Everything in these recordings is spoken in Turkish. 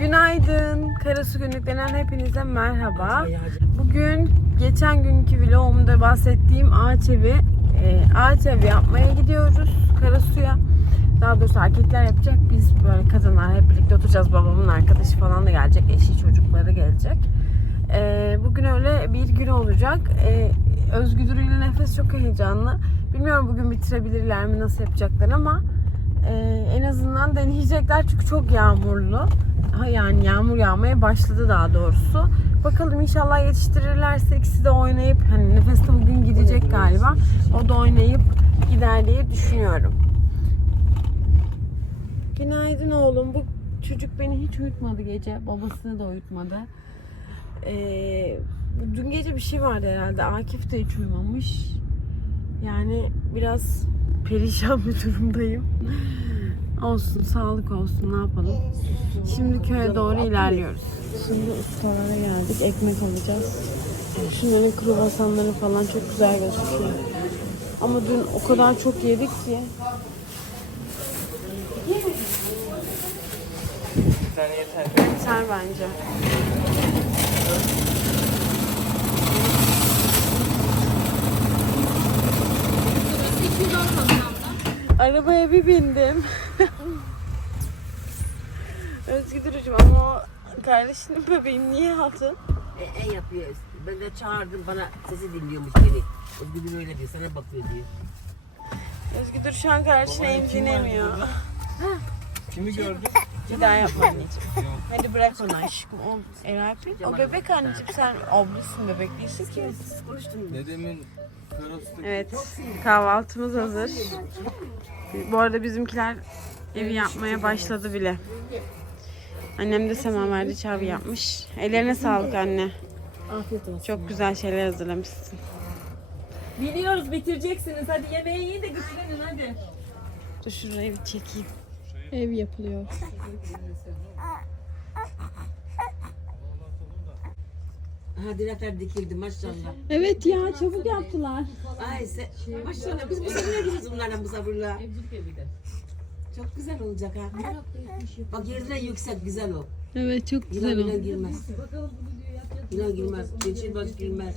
Günaydın. Karasu günlüklerinden hepinize merhaba. Bugün geçen günkü vlogumda bahsettiğim ağaç evi, e, ağaç evi yapmaya gidiyoruz Karasu'ya. Daha doğrusu erkekler yapacak. Biz böyle kadınlar hep birlikte oturacağız. Babamın arkadaşı falan da gelecek. Eşi çocukları gelecek. E, bugün öyle bir gün olacak. E, Özgür ile Nefes çok heyecanlı. Bilmiyorum bugün bitirebilirler mi, nasıl yapacaklar ama e, en azından deneyecekler çünkü çok yağmurlu. Ha, yani yağmur yağmaya başladı daha doğrusu. Bakalım inşallah yetiştirirlerse ikisi de oynayıp hani Nefes de bugün gidecek galiba. O da oynayıp gider diye düşünüyorum. Günaydın oğlum. Bu çocuk beni hiç uyutmadı gece. Babasını da uyutmadı. Ee, dün gece bir şey vardı herhalde. Akif de hiç uyumamış. Yani biraz perişan bir durumdayım. Olsun, sağlık olsun. Ne yapalım? Şimdi köye doğru ilerliyoruz. Şimdi ustalara geldik. Ekmek alacağız. Şunların kruvasanları falan çok güzel gözüküyor. Ama dün o kadar çok yedik ki. Yeter bence. Arabaya bir bindim. Özgür Duru'cum ama o kardeşinin bebeğim niye aldın? E, e yapıyor. Ben de çağırdım bana sesi dinliyormuş beni. Gülüm öyle diyor sana bakıyor diyor. Özgür Dur şu an kardeşine emzinemiyor. Kimi gördün? Bir daha yapma anneciğim. Hadi bırak onu aşkım. O, Bey, o bebek anneciğim sen ablasın bebek değilsin ki. Siz konuştunuz. Dedemin Evet kahvaltımız hazır. Bu arada bizimkiler evi yapmaya başladı bile. Annem de semaverli çavı yapmış. Ellerine sağlık anne. Afiyet olsun. Çok güzel şeyler hazırlamışsın. Biliyoruz bitireceksiniz. Hadi yemeği yiyin de güçlenin hadi. Dur şurayı bir çekeyim. Ev yapılıyor. Ha direkler dikildi maşallah. Evet ya çabuk yaptılar. Ay se maşallah biz bu sabırla gidiyoruz bunlarla bu sabırla. Çok güzel olacak ha. Bak yerine yüksek güzel o. Evet çok Yılan güzel yılan oldu. girmez. Yılan girmez. Geçir baş girmez.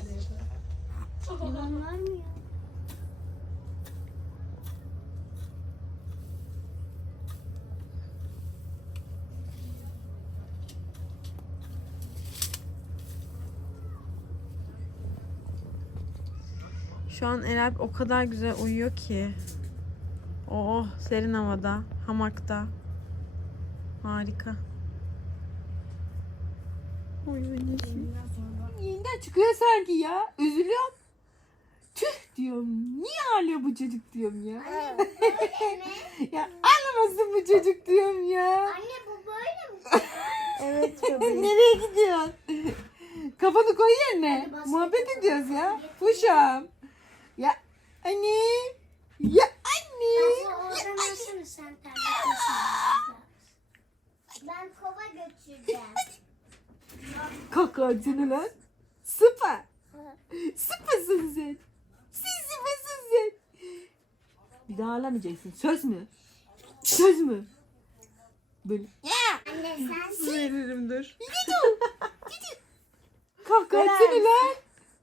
Şu an Eralp o kadar güzel uyuyor ki. Oh serin havada, hamakta. Harika. Oy anneciğim. Yeniden çıkıyor sanki ya. Üzülüyorum. Tüh diyorum. Niye ağlıyor bu çocuk diyorum ya. ya ağlamasın bu çocuk diyorum ya. Anne bu böyle mi? Evet bebeğim. Nereye gidiyorsun? Kafanı koy yerine. Muhabbet ediyoruz ya. Uşağım. Ya anne. Ya anne. Oradan alsana sen. Ben kova götüreceğim. Kalk ağacını lan. Süper. Süpersin sen. Sen süpersin sen. Bir daha ağlamayacaksın. Söz mü? Söz mü? Böyle. Anne sen Veririm dur. Kalk ağacını lan.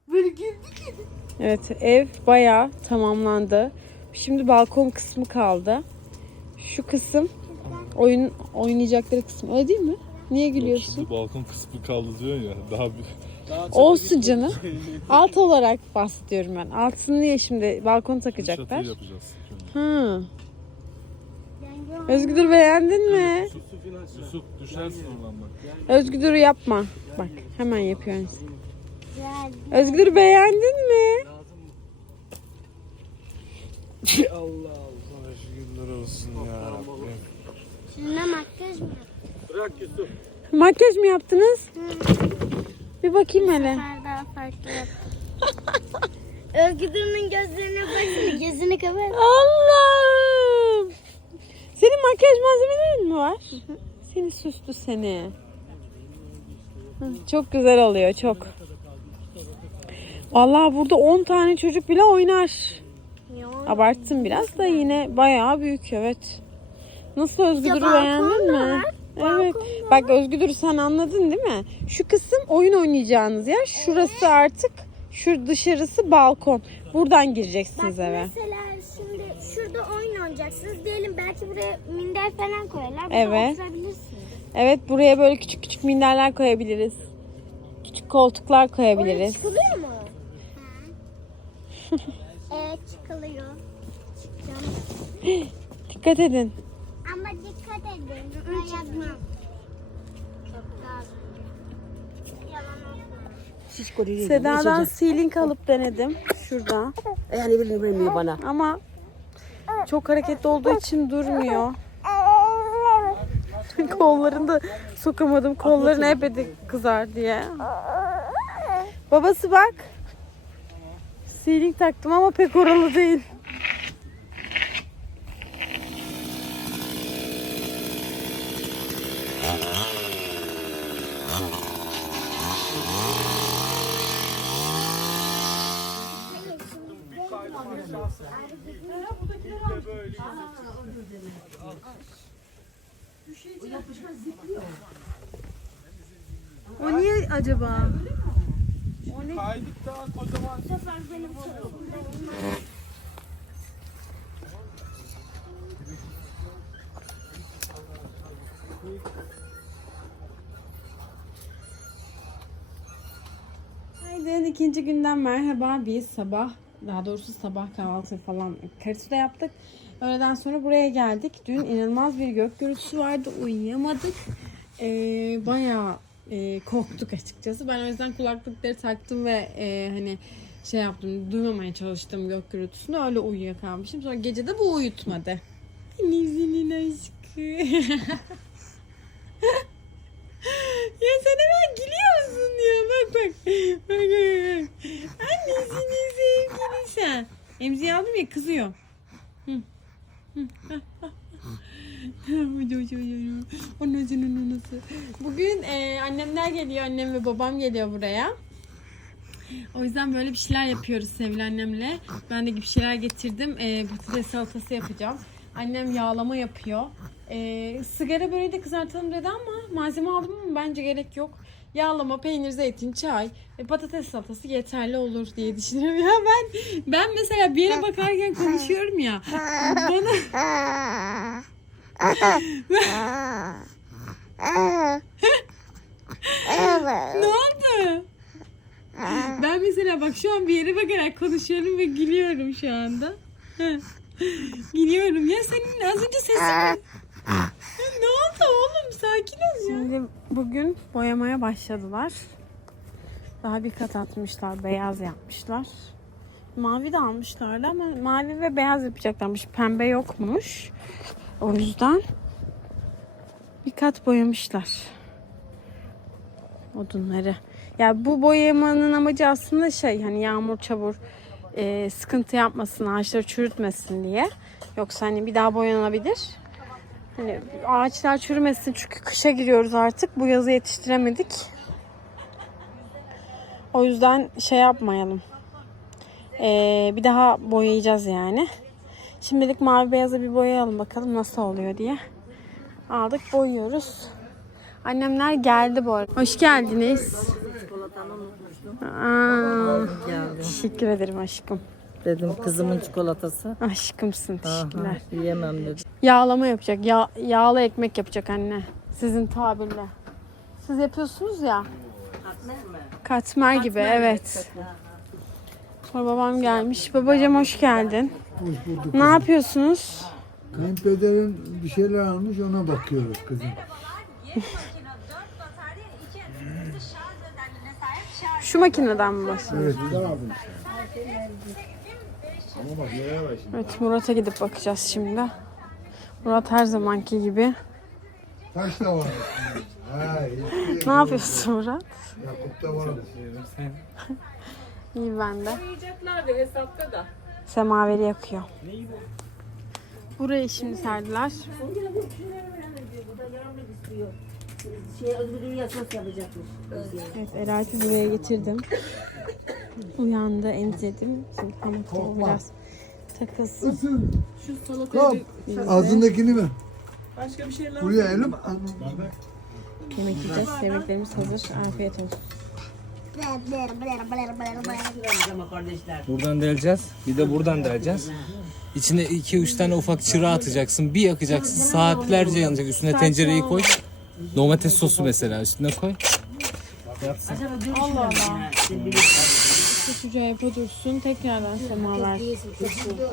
Böyle güldü ki. Evet ev bayağı tamamlandı. Şimdi balkon kısmı kaldı. Şu kısım oyun oynayacakları kısım. Öyle değil mi? Niye gülüyorsun? Şimdi balkon kısmı kaldı diyorsun ya. Daha bir Olsun canım. Alt olarak bahsediyorum ben. Altını niye şimdi balkon takacaklar? çatıyı yapacağız. Hı. Özgür beğendin mi? Yusuf düşersin oradan bak. Özgür yapma. Bak hemen yapıyorsun. Özgür beğendin mi? Allah sana şükürler olsun ya Rabbim. Şuna makyaj mı? Bırak Yusuf. Makyaj mı yaptınız? Bir bakayım hele. Ben daha farklı yaptım. Özgür'ün gözlerine bakın. Gözünü kapat. Allah'ım. Senin makyaj malzemelerin mi var? Seni süslü seni. Hı, Çok güzel oluyor çok. Vallahi burada 10 tane çocuk bile oynar. Abarttım biraz da yine bayağı büyük evet. Nasıl Özgür'ü beğendin mi? Evet. Bak Özgür sen anladın değil mi? Şu kısım oyun oynayacağınız yer. Şurası artık şu dışarısı balkon. Buradan gireceksiniz Bak eve. mesela şimdi şurada oyun oynayacaksınız. Diyelim belki buraya minder falan koyarlar. Burada Evet. Evet buraya böyle küçük küçük minderler koyabiliriz. Küçük koltuklar Oraya koyabiliriz. çıkılıyor mu? Çıkacağım. Dikkat edin. Ama dikkat edin. Koruyucu. Seda'dan ceiling alıp denedim. Şurada. Yani birini vermiyor bana. Ama çok hareketli olduğu için durmuyor. Kollarını da sokamadım. Kolların epey kızar diye. Babası bak. Ceiling taktım ama pek oralı değil. O niye acaba? Kaydık daha kocaman. Haydi ikinci günden merhaba. Biz sabah, daha doğrusu sabah kahvaltı falan karısı yaptık. Öğleden sonra buraya geldik. Dün inanılmaz bir gök gürültüsü vardı. Uyuyamadık. Ee, bayağı e, korktuk açıkçası. Ben o yüzden kulaklıkları taktım ve e, hani şey yaptım, duymamaya çalıştım gök gürültüsünü. Öyle uyuyakalmışım. Sonra gece de bu uyutmadı. Denizinin aşkı. ya sen hemen gülüyorsun ya. Bak bak. Bak bak. Annesinin sevgilisi. Emziği aldım ya kızıyor. Hı. Hı. Anasının anası. Bugün e, annemler geliyor. Annem ve babam geliyor buraya. O yüzden böyle bir şeyler yapıyoruz sevgili annemle. Ben de bir şeyler getirdim. E, patates salatası yapacağım. Annem yağlama yapıyor. E, sigara böreği de kızartalım dedi ama malzeme aldım ama bence gerek yok. Yağlama, peynir, zeytin, çay, e, patates salatası yeterli olur diye düşünüyorum. Ya ben ben mesela bir yere bakarken konuşuyorum ya. Bana ne oldu? Ben mesela bak şu an bir yere bakarak konuşuyorum ve gülüyorum şu anda. Gülüyorum. Ya senin az önce sesin... Ne oldu oğlum? Sakin ol ya. Şimdi bugün boyamaya başladılar. Daha bir kat atmışlar. Beyaz yapmışlar. Mavi de almışlardı ama mavi ve beyaz yapacaklarmış. Pembe yokmuş. O yüzden bir kat boyamışlar odunları. Ya bu boyamanın amacı aslında şey hani yağmur çamur e, sıkıntı yapmasın, ağaçları çürütmesin diye. Yoksa hani bir daha boyanabilir. Hani ağaçlar çürümesin çünkü kışa giriyoruz artık. Bu yazı yetiştiremedik. O yüzden şey yapmayalım. E, bir daha boyayacağız yani. Şimdilik mavi beyaza bir boyayalım bakalım nasıl oluyor diye. Aldık boyuyoruz. Annemler geldi bu arada. Hoş geldiniz. Aa, teşekkür ederim aşkım. Dedim kızımın çikolatası. Aşkımsın teşekkürler. Aha, yiyemem dedim. Yağlama yapacak. Ya, yağlı ekmek yapacak anne. Sizin tabirle. Siz yapıyorsunuz ya. Katmer gibi evet. Sonra babam gelmiş. Babacığım hoş geldin. Hoş bulduk. Ne yapıyorsunuz? Kayınpederin bir şeyler almış ona bakıyoruz kızım. Şu makineden mi başlıyorsunuz? Evet. Evet Murat'a gidip bakacağız şimdi. Murat her zamanki gibi. Taş da var. Ha, iyi. Ne yapıyorsun Murat? Yakup da var. İyi ben de. Yiyeceklerdi hesapta da. Semaveri yakıyor. Burayı şimdi serdiler. Şey Özgür'ün yasası yapacakmış. Evet Eralp'i buraya getirdim. Uyandı, emzirdim. Şimdi pamukta biraz takılsın. Isın. Kap. Ağzındakini ver. Başka bir şey lazım. Buraya elim Yemek yiyeceğiz. Yemeklerimiz hazır. Afiyet olsun. Buradan deleceğiz. Bir de buradan deleceğiz. İçine 2-3 tane ufak çıra atacaksın. Bir yakacaksın. Saatlerce yanacak. Üstüne tencereyi koy. Domates sosu mesela üstüne koy. Yatsın. Allah Allah. Sıcak yapa dursun. Tekrardan semaver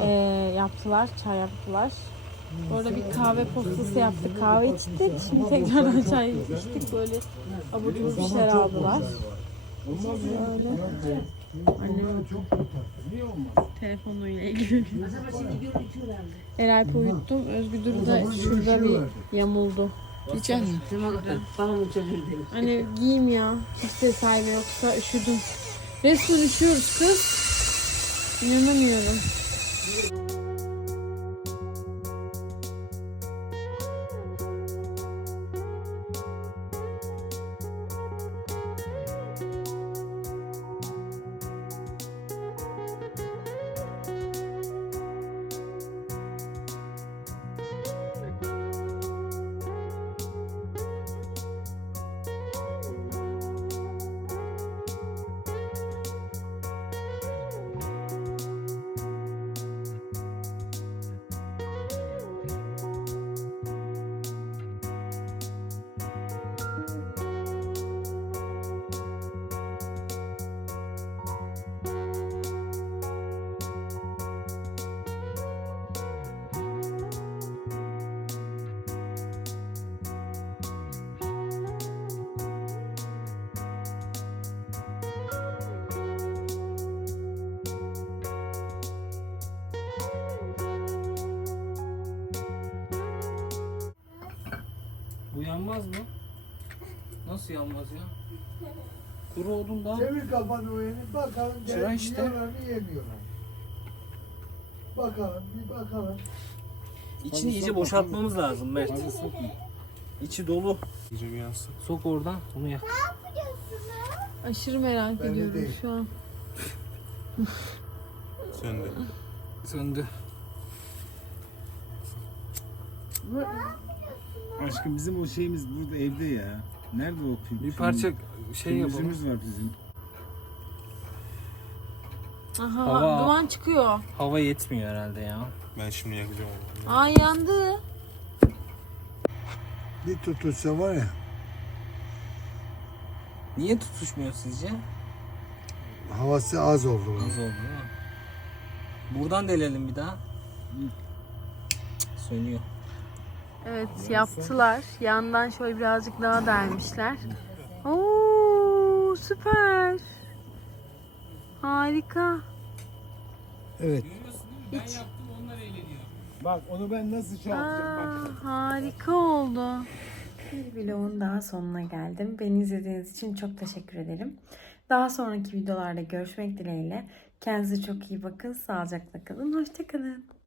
e, yaptılar. Çay yaptılar. Orada bir kahve postası yaptık. Kahve içtik. Şimdi tekrardan çay içtik. Böyle abur cubur bir şeyler aldılar. Böyle. Annem telefonuyla ilgili. Eralp'i uyuttum. Özgür da şurada bir yamuldu. Geçen mi? Hani giyeyim ya. Kimse sahibi yoksa üşüdüm. Resmen üşüyoruz kız. İnanamıyorum. Yanmaz mı? Nasıl yanmaz ya? Kuru odun da. Çevir kafanı o yana. Bakalım Çıra işte. yiyorlar mı yemiyorlar. Bakalım bir bakalım. İçini iyice boşaltmamız lazım Mert. İçi dolu. İyice bir yansın. Sok oradan onu yak. Aşırı merak Belli ediyorum değil. şu an. Söndü. Aşkım bizim o şeyimiz burada evde ya. Nerede o pil? Bir parça şey yapalım. Var bizim. Aha Hava- duman çıkıyor. Hava yetmiyor herhalde ya. Ben şimdi yakacağım onu. Aa yandı. Bir tutuşsa var ya. Niye tutuşmuyor sizce? Havası az oldu. bunun. Az oldu değil mi? Buradan delelim bir daha. Sönüyor. Evet yaptılar. Yandan şöyle birazcık daha delmişler. Oo süper. Harika. Evet. Hiç. Bak onu ben nasıl şey Aa, harika oldu. Bir vlogun daha sonuna geldim. Beni izlediğiniz için çok teşekkür ederim. Daha sonraki videolarda görüşmek dileğiyle. Kendinize çok iyi bakın. Sağlıcakla kalın. Hoşçakalın.